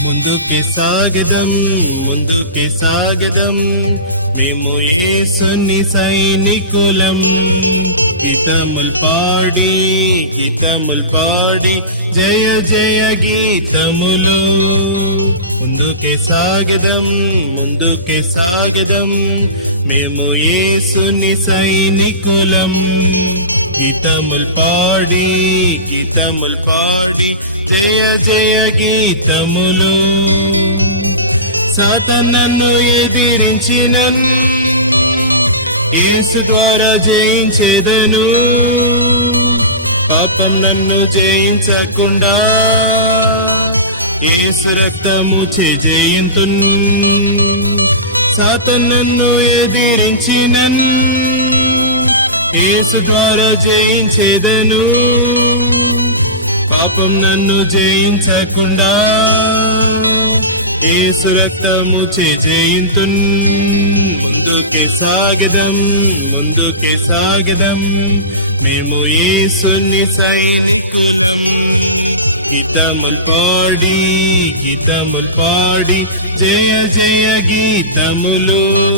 ముందుకి సాగదం ముందుకి సాగదం మేము యేసుని సైనికులం. గీతముల్ పాడి గీతముల్ పాడి జయ జయ గీతములు. ముందుకే సాగదం ముందుకే సాగదం మేము యేసుని సైనికులం. గీతముల్ పాడి గీతముల్ పాడి జయ జయ గీతములు. సాతనన్ను ఎదిరించిన యేసు ద్వారా జయించేదను. పాపం నన్ను జయించకుండా యేసు రక్తము చే జయింతు సాతన్ నన్ను యేసు ద్వారా జయించేదను. పాపం నన్ను జయించకుండా ఏసు రక్తము చే జయింతు ముందుకే సాగదం ముందుకే సాగదం. మేము ఏసుని సైనికులం. గీతముల్ పాడి గీతముల్ పాడి జయ జయ గీతములు.